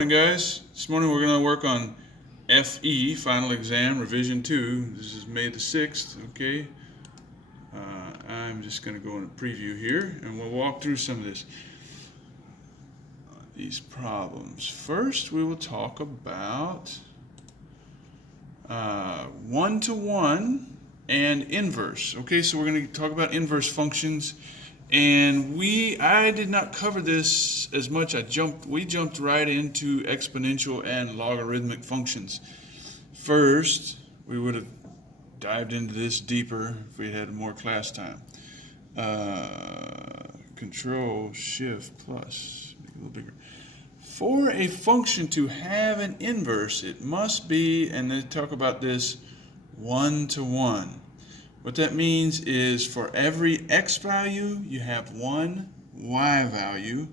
Morning, guys. This morning we're going to work on FE, Final Exam, Revision 2. This is May the 6th, okay? I'm just going to go in a preview here, and we'll walk through some of these problems. First, we will talk about one-to-one and inverse. Okay, so we're going to talk about inverse functions. And I did not cover this as much. We jumped right into exponential and logarithmic functions. First, we would have dived into this deeper if we had more class time. Control Shift plus, make it a little bigger. For a function to have an inverse, it must be, and they talk about this, one-to-one. What that means is for every x value, you have one y value,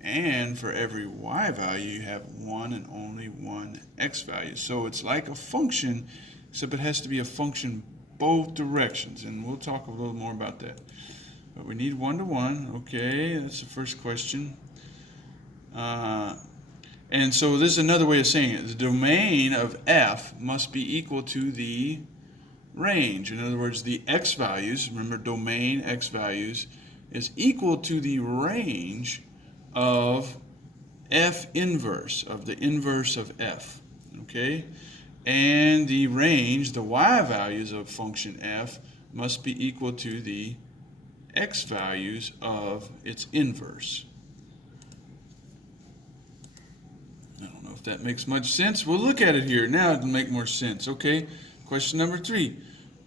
and for every y value, you have one and only one x value. So it's like a function, except it has to be a function both directions, and we'll talk a little more about that. But we need one-to-one. Okay, that's the first question. And so this is another way of saying it. The domain of f must be equal to the range. In other words, the x values, remember domain x values, is equal to the range of f inverse, of the inverse of f. Okay? And the range, the y values of function f, must be equal to the x values of its inverse. I don't know if that makes much sense. We'll look at it here. Now it'll make more sense. Okay? Question number 3.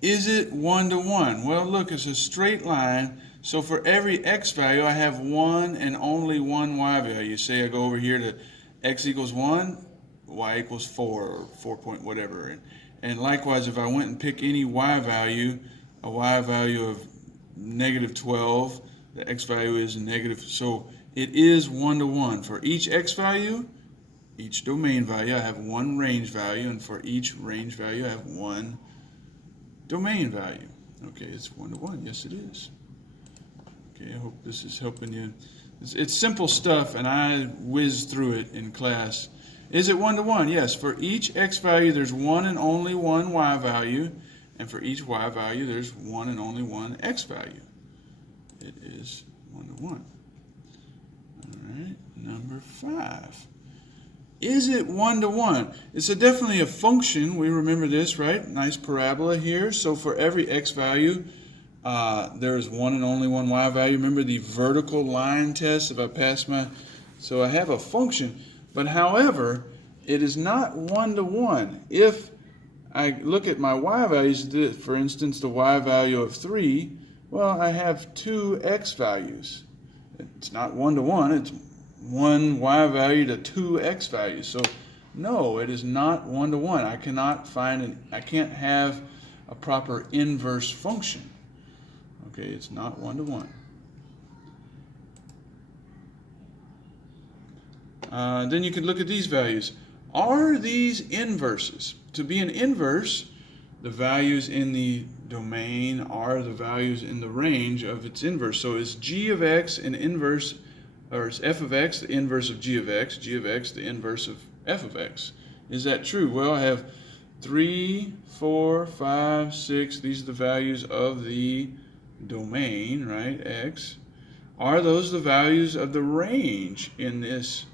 Is it one-to-one? Well, look, it's a straight line. So for every x value, I have one and only one y value. Say I go over here to x equals 1, y equals 4, or 4 point whatever. And likewise, if I went and pick any y value, a y value of negative 12, the x value is negative. So it is one-to-one. For each x value, each domain value, I have one range value, and for each range value, I have one domain value. Okay, it's one-to-one. Yes, it is. Okay, I hope this is helping you. It's simple stuff, and I whizzed through it in class. Is it one-to-one? Yes. For each x value, there's one and only one y value, and for each y value, there's one and only one x value. It is one-to-one. All right, number 5. Is it one-to-one? It's definitely a function. We remember this, right? Nice parabola here. So for every x value, there is one and only one y value. Remember the vertical line test? If I pass so I have a function, but however, it is not one-to-one. If I look at my y values, for instance, the y value of 3, well, I have two x values. It's not one-to-one. It's one y value to two x values. So no, it is not one-to-one. I can't have a proper inverse function. Okay, it's not one-to-one. Then you can look at these values. Are these inverses? To be an inverse, the values in the domain are the values in the range of its inverse. So is g of x an inverse, or is f of x the inverse of g of x the inverse of f of x? Is that true? Well, I have 3, 4, 5, 6. These are the values of the domain, right, x. Are those the values of the range in this?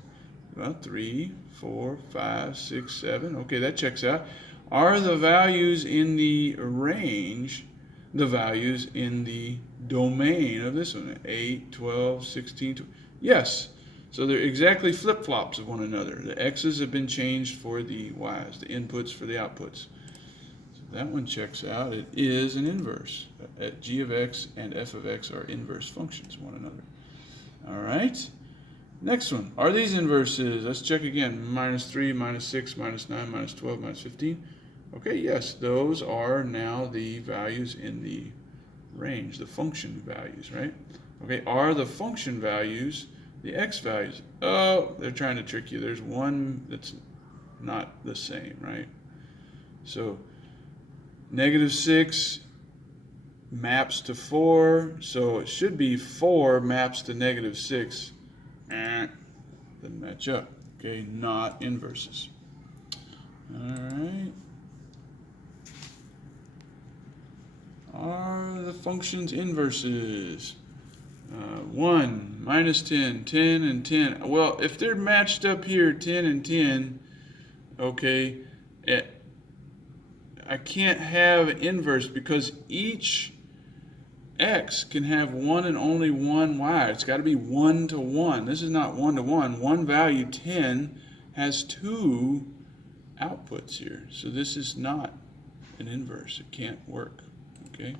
Well, 3, 4, 5, 6, 7. Okay, that checks out. Are the values in the range the values in the domain of this one? 8, 12, 16, 20. Yes. So they're exactly flip-flops of one another. The x's have been changed for the y's, the inputs for the outputs. So that one checks out. It is an inverse. G of x and f of x are inverse functions of one another. All right. Next one. Are these inverses? Let's check again. -3, -6, -9, -12, -15. Okay, yes, those are now the values in the range, the function values, right? Okay, are the function values the x values? Oh, they're trying to trick you. There's one that's not the same, right? So -6 maps to 4, so it should be 4 maps to -6. Doesn't match up. Okay, not inverses. All right. Are the functions inverses? 1, minus 10, 10 and 10. Well, if they're matched up here, 10 and 10, okay, I can't have an inverse because each x can have one and only one y. It's got to be 1 to 1. This is not 1 to 1. One value, 10, has two outputs here. So this is not an inverse. It can't work. Okay?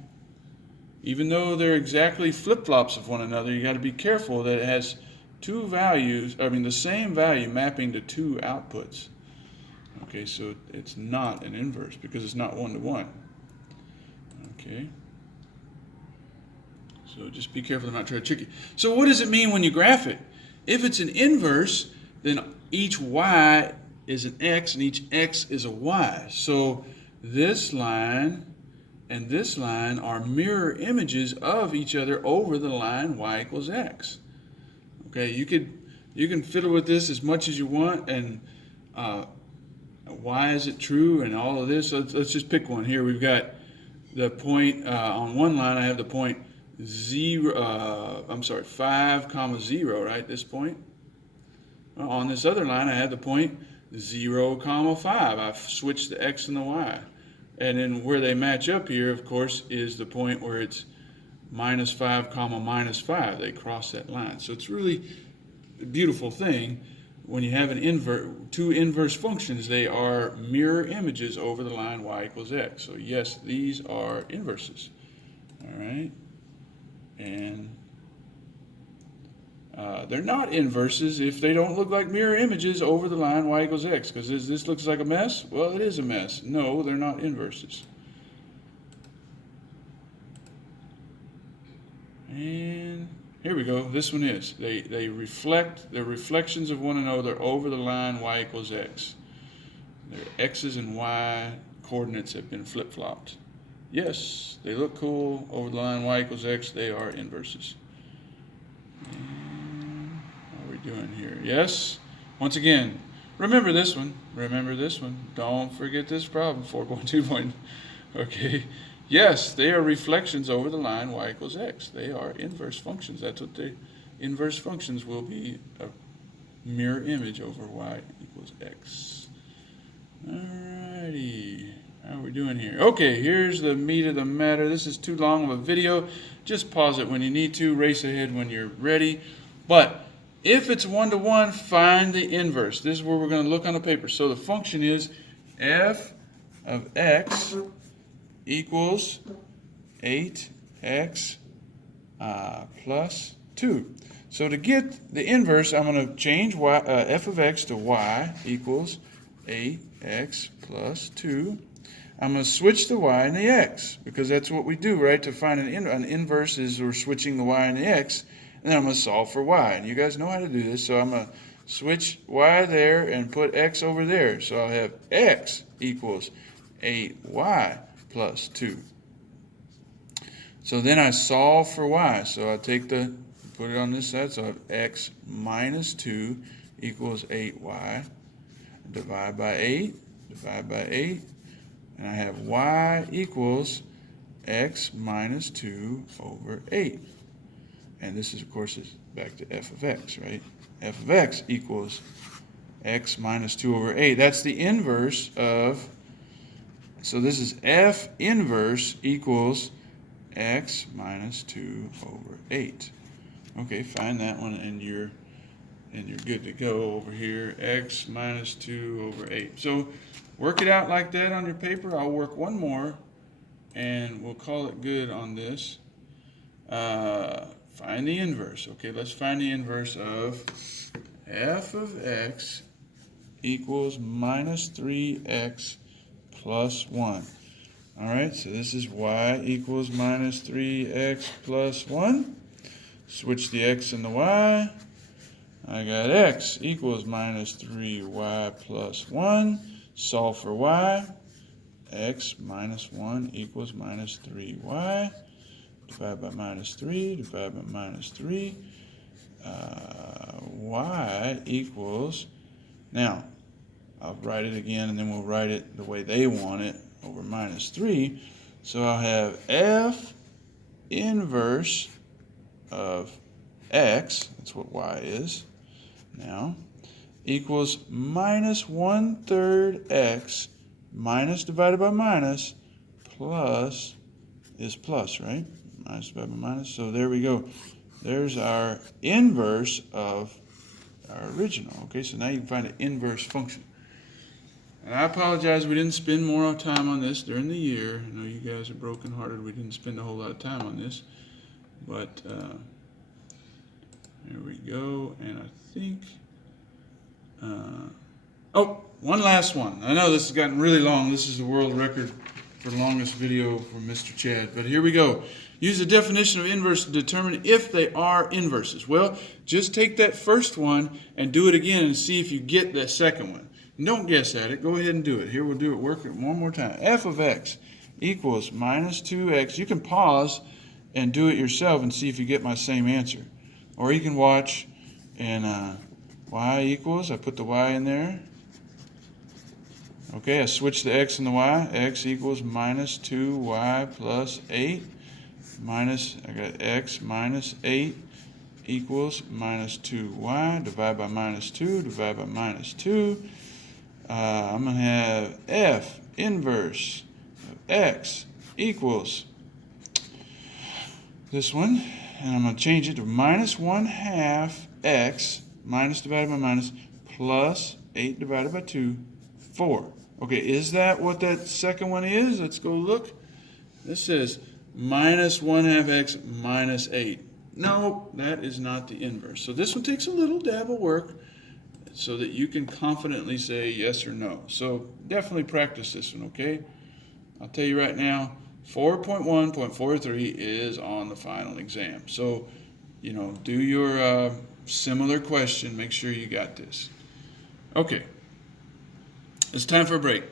Even though they're exactly flip-flops of one another, you got to be careful that it has two values, the same value mapping to two outputs. Okay, so it's not an inverse because it's not 1 to 1. Okay. So just be careful to not try to trick you. So what does it mean when you graph it? If it's an inverse, then each y is an x and each x is a y. So this line and this line are mirror images of each other over the line y equals x. Okay, you can fiddle with this as much as you want, and why is it true and all of this. Let's just pick one here. We've got the point on one line. I have the point 5, comma 0, right? This point. On this other line, I have the point 0, comma 5. I've switched the x and the y. And then where they match up here, of course, is the point where it's minus 5, comma minus 5. They cross that line. So it's really a beautiful thing. When you have two inverse functions, they are mirror images over the line y equals x. So yes, these are inverses. All right. And they're not inverses if they don't look like mirror images over the line y equals x. Because this looks like a mess? Well, it is a mess. No, they're not inverses. And here we go. This one is. They reflect, they're reflections of one another over the line y equals x. Their x's and y coordinates have been flip-flopped. Yes, they look cool over the line y equals x. They are inverses. And what are we doing here? Yes. Once again, remember this one. Remember this one. Don't forget this problem. 4.2. Okay. Yes, they are reflections over the line y equals x. They are inverse functions. That's what the inverse functions will be, a mirror image over y equals x. Alrighty. How are we doing here? Okay, here's the meat of the matter. This is too long of a video. Just pause it when you need to. Race ahead when you're ready. But if it's 1 to 1, find the inverse. This is where we're going to look on the paper. So the function is f of x equals 8x plus 2. So to get the inverse, I'm going to change f of x to y equals 8x plus 2. I'm going to switch the y and the x, because that's what we do, right? To find an inverse is we're switching the y and the x, and then I'm going to solve for y. And you guys know how to do this, so I'm going to switch y there and put x over there. So I'll have x equals 8y plus 2. So then I solve for y. So I put it on this side, so I have x minus 2 equals 8y. Divide by 8, and I have y equals x minus 2 over 8. And this is, of course, is back to f of x, right? F of x equals x minus 2 over 8. That's the inverse of, so this is f inverse equals x minus 2 over 8. Okay, find that one, and you're good to go over here. X minus 2 over 8. So work it out like that on your paper. I'll work one more, and we'll call it good on this. Find the inverse. Okay, let's find the inverse of f of x equals minus 3x plus 1. All right, so this is y equals minus 3x plus 1. Switch the x and the y. I got x equals minus 3y plus 1. Solve for y. X minus 1 equals minus 3y. Divide by minus 3. Divide by minus 3. Y equals Now, I'll write it again, and then we'll write it the way they want it, over minus 3. So I'll have f inverse of x, that's what y is now, equals minus 1/3 x minus divided by minus plus is plus, right? Minus divided by minus. So there we go. There's our inverse of our original. Okay, so now you can find an inverse function. And I apologize we didn't spend more time on this during the year. I know you guys are brokenhearted. We didn't spend a whole lot of time on this. But there we go. And I think... oh, one last one. I know this has gotten really long. This is the world record for the longest video for Mr. Chad. But here we go. Use the definition of inverse to determine if they are inverses. Well, just take that first one and do it again and see if you get that second one. And don't guess at it. Go ahead and do it. Here, we'll do it. Work it one more time. F of x equals minus 2x. You can pause and do it yourself and see if you get my same answer. Or you can watch and y equals, I put the y in there. Okay, I switched the x and the y. X equals minus 2y plus 8. Minus, I got x minus 8 equals minus 2y. Divide by minus 2. Divide by minus 2. I'm going to have f inverse of x equals this one. And I'm going to change it to minus 1/2 x minus divided by minus plus 8 divided by 2, 4. Okay, is that what that second one is? Let's go look. This says minus 1/2 x minus 8. No, that is not the inverse. So this one takes a little dab of work so that you can confidently say yes or no. So definitely practice this one, okay? I'll tell you right now, 4.1.43 is on the final exam. So, you know, do your similar question. Make sure you got this. Okay. It's time for a break.